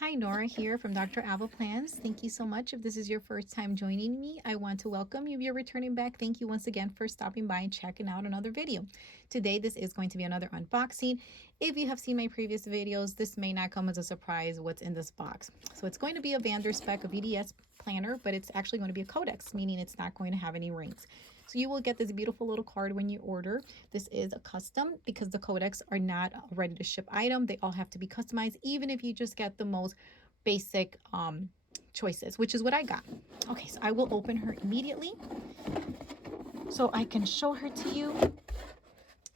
Hi, Nora here from Dr. Alba Plans. Thank you so much. If this is your first time joining me, I want to welcome you. If you're returning back, thank you once again for stopping by and checking out another video. Today, this is going to be another unboxing. If you have seen my previous videos, this may not come as a surprise what's in this box. So it's going to be a VanderSpec, a VDS planner, but it's actually going to be a codex, meaning it's not going to have any rings. So you will get this beautiful little card when you order. This is a custom because the codex are not a ready to ship item. They all have to be customized, even if you just get the most basic choices, which is what I got. Okay, so I will open her immediately so I can show her to you.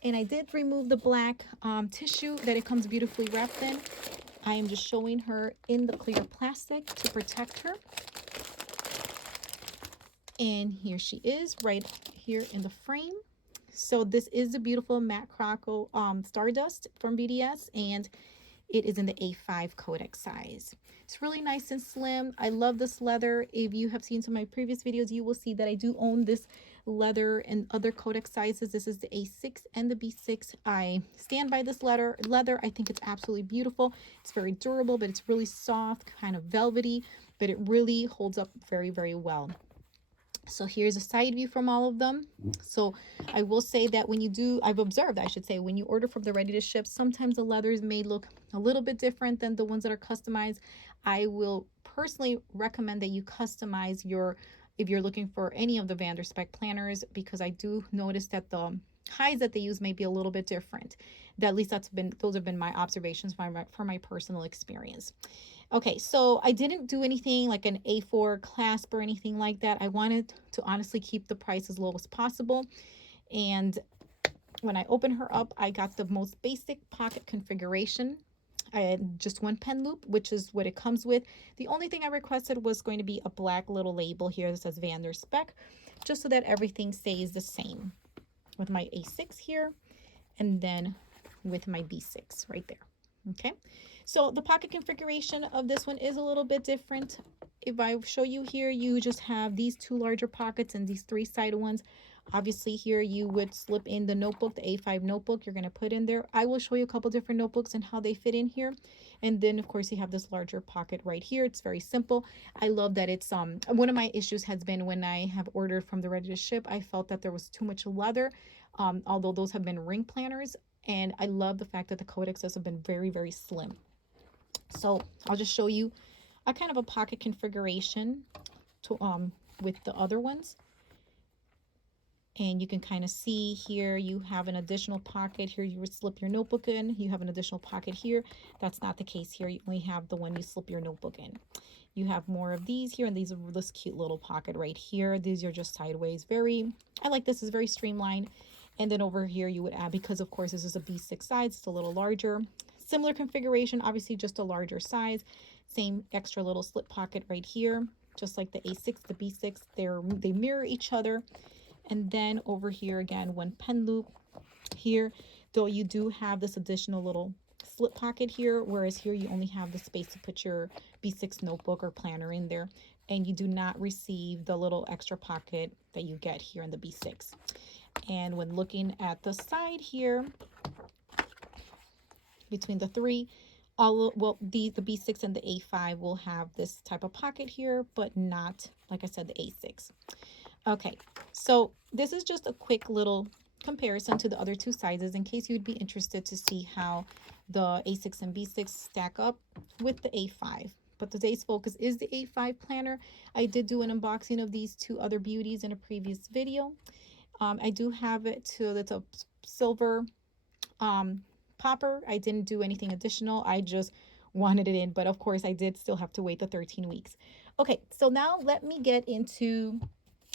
And I did remove the black tissue that it comes beautifully wrapped in. I am just showing her in the clear plastic to protect her. And here she is right here in the frame. So this is a beautiful matte crockle Stardust from VDS, and it is in the A5 codex size. It's really nice and slim. I love this leather. If you have seen some of my previous videos, you will see that I do own this leather and other codex sizes. This is the A6 and the B6. I stand by this leather. I think it's absolutely beautiful. It's very durable, but it's really soft, kind of velvety, but it really holds up very, very well. So here's a side view from all of them. So I will say that when you do, I've observed, I should say, when you order from the ready to ship, sometimes the leathers may look a little bit different than the ones that are customized. I will personally recommend that you customize if you're looking for any of the VanderSpec planners, because I do notice that the hides that they use may be a little bit different. At least those have been my observations for my personal experience. Okay, so I didn't do anything like an A4 clasp or anything like that. I wanted to honestly keep the price as low as possible. And when I opened her up, I got the most basic pocket configuration. I had just one pen loop, which is what it comes with. The only thing I requested was going to be a black little label here that says VanderSpec, just so that everything stays the same with my A6 here, and then with my B6 right there. Okay, so the pocket configuration of this one is a little bit different. If I show you here, you just have these two larger pockets and these three side ones. Obviously here you would slip in the notebook, the A5 notebook you're going to put in there. I will show you a couple different notebooks and how they fit in here. And then of course you have this larger pocket right here. It's very simple. I love that it's one of my issues has been when I have ordered from the ready to ship, I felt that there was too much leather, although those have been ring planners. And I love the fact that the codexes have been very, very slim. So I'll just show you a kind of a pocket configuration to with the other ones. And you can kind of see here you have an additional pocket here. You would slip your notebook in. You have an additional pocket here. That's not the case here. You only have the one you slip your notebook in. You have more of these here, and these are this cute little pocket right here. These are just sideways. I like this. It's very streamlined. And then over here you would add, because of course this is a B6 size, it's a little larger. Similar configuration, obviously just a larger size. Same extra little slip pocket right here, just like the A6, the B6, they mirror each other. And then over here again, one pen loop here, though you do have this additional little slip pocket here, whereas here you only have the space to put your B6 notebook or planner in there, and you do not receive the little extra pocket that you get here in the B6. And when looking at the side here, between the three, the B6 and the A5 will have this type of pocket here, but not, like I said, the A6. Okay, so this is just a quick little comparison to the other two sizes in case you'd be interested to see how the A6 and B6 stack up with the A5. But today's focus is the A5 planner. I did do an unboxing of these two other beauties in a previous video. I do have it to the silver popper. I didn't do anything additional. I just wanted it in, but of course I did still have to wait the 13 weeks. Okay, so now let me get into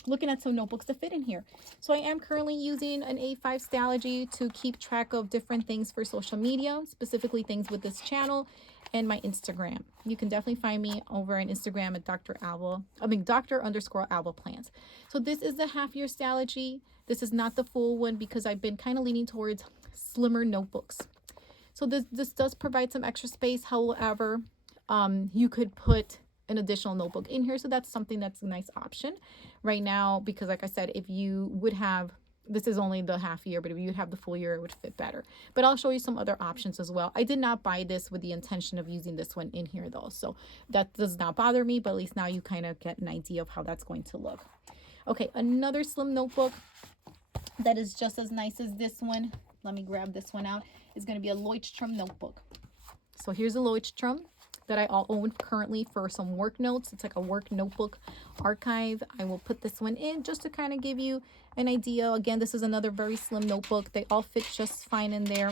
looking at some notebooks to fit in here. So I am currently using an A5 Stalogy to keep track of different things for social media, specifically things with this channel and my Instagram. You can definitely find me over on Instagram at Dr_Alba Plans. So this is the half-year Stalogy. This is not the full one because I've been kind of leaning towards slimmer notebooks. So this does provide some extra space. However, you could put an additional notebook in here, so that's something that's a nice option right now, because like I said, if you would have this is only the half year, but if you'd have the full year, it would fit better. But I'll show you some other options as well. I did not buy this with the intention of using this one in here though, so that does not bother me, but at least now you kind of get an idea of how that's going to look. Okay, another slim notebook that is just as nice as this one. Let me grab this one out. It's going to be a Leuchtturm notebook. So here's a Leuchtturm that I all own currently for some work notes. It's like a work notebook archive. I will put this one in just to kind of give you an idea. Again, this is another very slim notebook. They all fit just fine in there.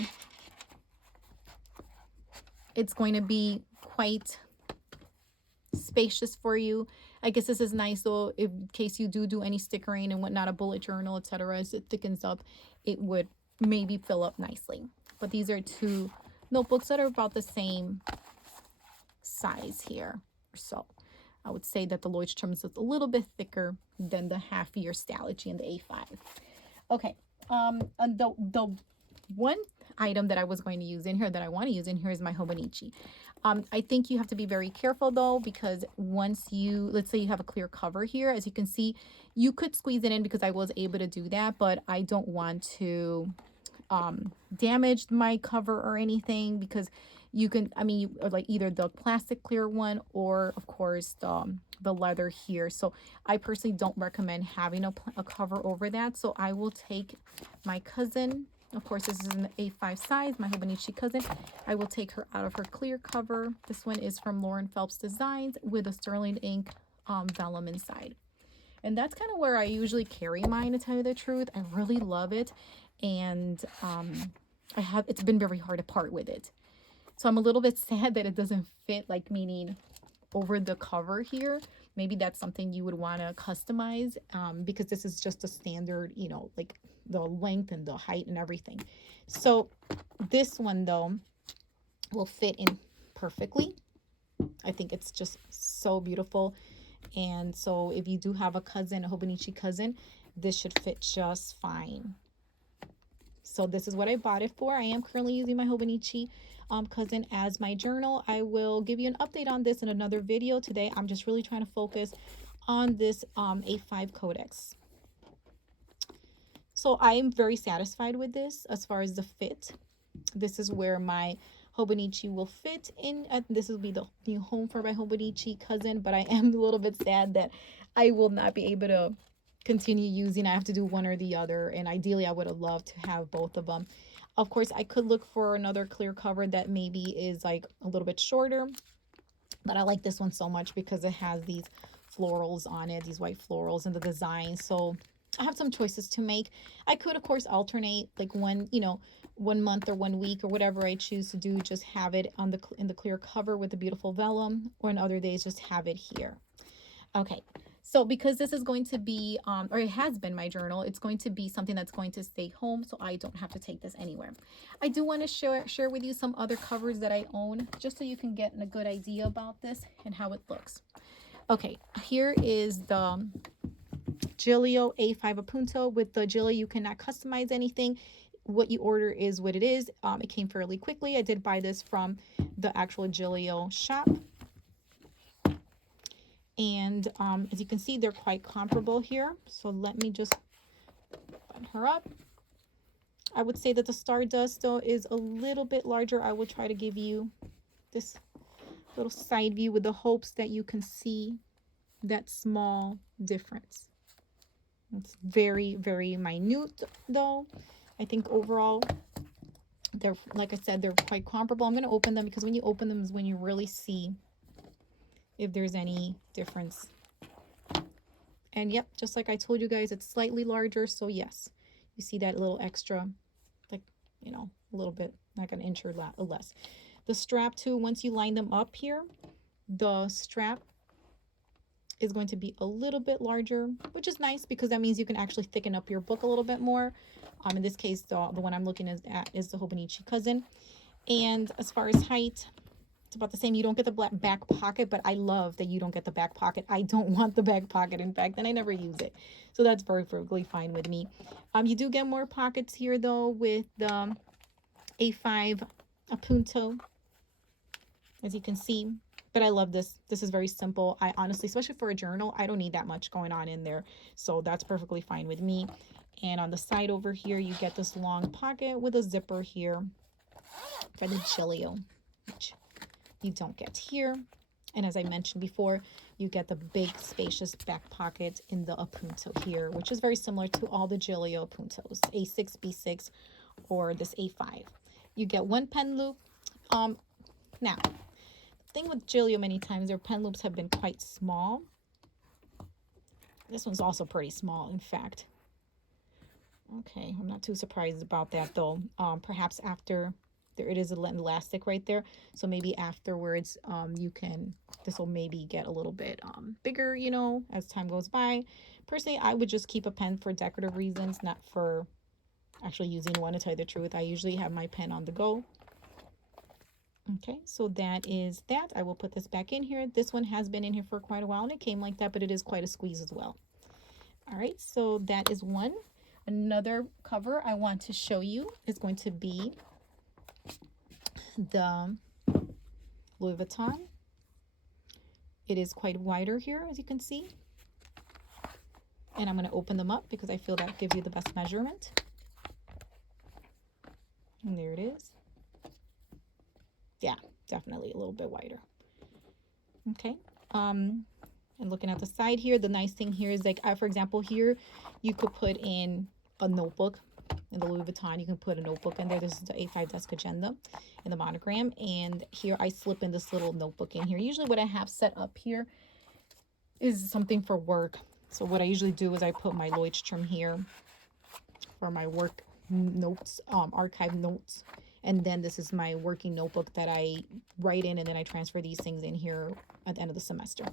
It's going to be quite spacious for you. I guess this is nice though, in case you do any stickering and whatnot, a bullet journal, etc. As it thickens up, it would maybe fill up nicely. But these are two notebooks that are about the same size here. So I would say that the Leuchtturm is a little bit thicker than the half year Stalogy and the A5. Okay, and the one item that I was going to use in here, that I want to use in here, is my Hobonichi. I think you have to be very careful though, because once you, let's say you have a clear cover here, as you can see, you could squeeze it in because I was able to do that, but I don't want to damage my cover or anything, because you can, I mean, like either the plastic clear one or of course the leather here. So I personally don't recommend having a cover over that. So I will take my Cousin. Of course, this is in the A5 size, my Hobonichi Cousin. I will take her out of her clear cover. This one is from Lauren Phelps Designs with a sterling ink vellum inside. And that's kind of where I usually carry mine, to tell you the truth. I really love it. And it's been very hard to part with it. So I'm a little bit sad that it doesn't fit, like meaning over the cover here. Maybe that's something you would want to customize, because this is just a standard, you know, like the length and the height and everything. So this one though will fit in perfectly. I think it's just so beautiful. And so if you do have a cousin, a Hobonichi Cousin, this should fit just fine. So this is what I bought it for. I am currently using my Hobonichi Cousin as my journal. I will give you an update on this in another video. Today I'm just really trying to focus on this A5 Codex. So I am very satisfied with this as far as the fit. This is where my Hobonichi will fit in. This will be the new home for my Hobonichi Cousin, but I am a little bit sad that I will not be able to continue using. I have to do one or the other, and ideally I would have loved to have both of them. Of course, I could look for another clear cover that maybe is like a little bit shorter, but I like this one so much because it has these florals on it, these white florals, and the design. So I have some choices to make. I could, of course, alternate, like one month or 1 week or whatever I choose to do, just have it on in the clear cover with the beautiful vellum, or in other days just have it here. Okay, so because this is going to be, or it has been my journal, it's going to be something that's going to stay home, so I don't have to take this anywhere. I do want to share with you some other covers that I own, just so you can get a good idea about this and how it looks. Okay, here is the Giglio A5 Appunto. With the Giglio, you cannot customize anything. What you order is what it is. It came fairly quickly. I did buy this from the actual Giglio shop. And as you can see, they're quite comparable here. So let me just button her up. I would say that the Stardust, though, is a little bit larger. I will try to give you this little side view with the hopes that you can see that small difference. It's very, very minute, though. I think overall, they're, like I said, they're quite comparable. I'm going to open them because when you open them is when you really see if there's any difference. And yep, just like I told you guys, it's slightly larger. So yes, you see that little extra, like, you know, a little bit, like an inch or less. The strap too, once you line them up here, the strap is going to be a little bit larger, which is nice because that means you can actually thicken up your book a little bit more. In this case, the one I'm looking at is the Hobonichi Cousin. And as far as height, it's about the same. You don't get the back pocket, but I love that you don't get the back pocket. I don't want the back pocket, in fact, and I never use it. So that's perfectly fine with me. You do get more pockets here, though, with the A5 Appunto, as you can see. But I love this. This is very simple. I honestly, especially for a journal, I don't need that much going on in there. So that's perfectly fine with me. And on the side over here, you get this long pocket with a zipper here for the Giglio, which you don't get here. And as I mentioned before, you get the big spacious back pocket in the appunto here, which is very similar to all the Giglio appuntos, A6, B6, or this A5. You get one pen loop. Now, the thing with Giglio, many times their pen loops have been quite small. This one's also pretty small, in fact. Okay, I'm not too surprised about that though. Perhaps after there, it is an elastic right there, so maybe afterwards this will maybe get a little bit bigger, you know, as time goes by. Personally, I would just keep a pen for decorative reasons, not for actually using one, to tell you the truth. I usually have my pen on the go. Okay, so that is that. I will put this back in here. This one has been in here for quite a while, and it came like that, but it is quite a squeeze as well. All right, so that is one. Another cover I want to show you is going to be the Louis Vuitton. It is quite wider here, as you can see. And I'm going to open them up because I feel that gives you the best measurement. And there it is. Yeah, definitely a little bit wider. Okay. And looking at the side here, the nice thing here is, like, for example, here you could put in a notebook. In the Louis Vuitton, you can put a notebook in there. This is the A5 desk agenda in the monogram. And here I slip in this little notebook in here. Usually what I have set up here is something for work. So what I usually do is I put my Leuchtturm here for my work notes, archive notes. And then this is my working notebook that I write in, and then I transfer these things in here at the end of the semester.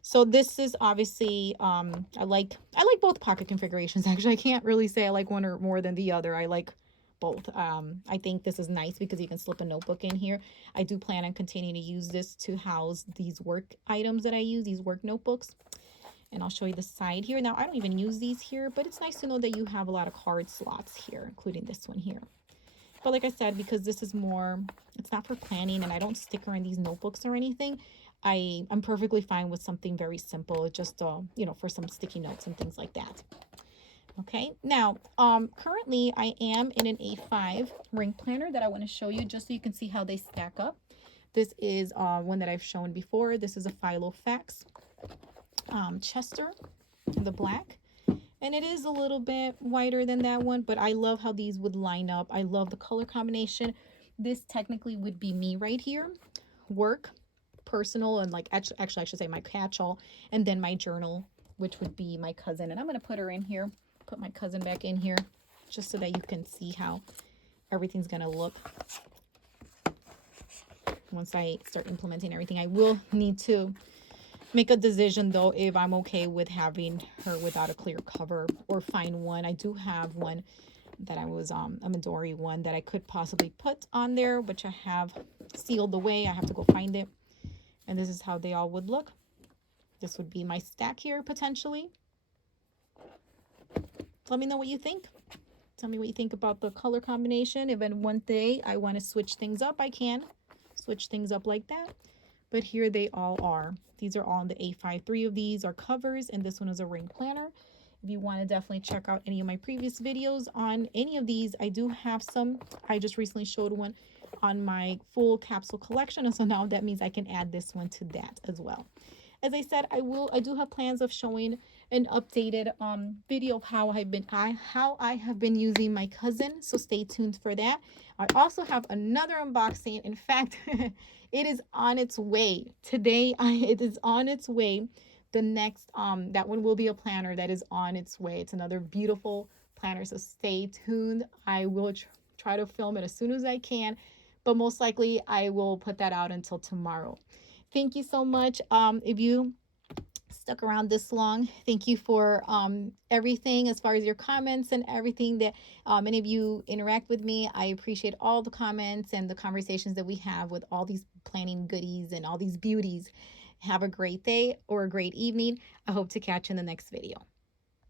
So this is obviously, I like both pocket configurations. Actually, I can't really say I like one or more than the other. I like both. I think this is nice because you can slip a notebook in here. I do plan on continuing to use this to house these work items that I use, these work notebooks. And I'll show you the side here. Now, I don't even use these here, but it's nice to know that you have a lot of card slots here, including this one here. But like I said, because this is more, it's not for planning, and I don't sticker in these notebooks or anything, I'm perfectly fine with something very simple, just you know, for some sticky notes and things like that. Okay, now currently I am in an A5 ring planner that I want to show you just so you can see how they stack up. This is one that I've shown before. This is a Filofax Chester in the black. And it is a little bit wider than that one, but I love how these would line up. I love the color combination. This technically would be me right here. Work, personal, and like actually I should say my catch-all, and then my journal, which would be my cousin. And I'm going to put her in here, put my cousin back in here, just so that you can see how everything's going to look. Once I start implementing everything, I will need to make a decision though if I'm okay with having her without a clear cover or find one. I do have one that I was a Midori one that I could possibly put on there, which I have sealed away. I have to go find it. And this is how they all would look. This would be my stack here potentially. Let me know what you think. Tell me what you think about the color combination. If in one day I want to switch things up, I can switch things up like that. But here they all are. These are all in the A5. 3 of these are covers, and this one is a ring planner. If you want to definitely check out any of my previous videos on any of these, I do have some. I just recently showed one on my full capsule collection, and so now that means I can add this one to that as well. As I said, I do have plans of showing an updated video of how I have been using my cousin, so stay tuned for that. I also have another unboxing. In fact, it is on its way today. It is on its way. The next that one will be a planner that is on its way. It's another beautiful planner, so stay tuned. I will try to film it as soon as I can, but most likely I will put that out until tomorrow. Thank you so much. If you stuck around this long, thank you for everything as far as your comments and everything that many of you interact with me. I appreciate all the comments and the conversations that we have with all these planning goodies and all these beauties. Have a great day or a great evening. I hope to catch you in the next video.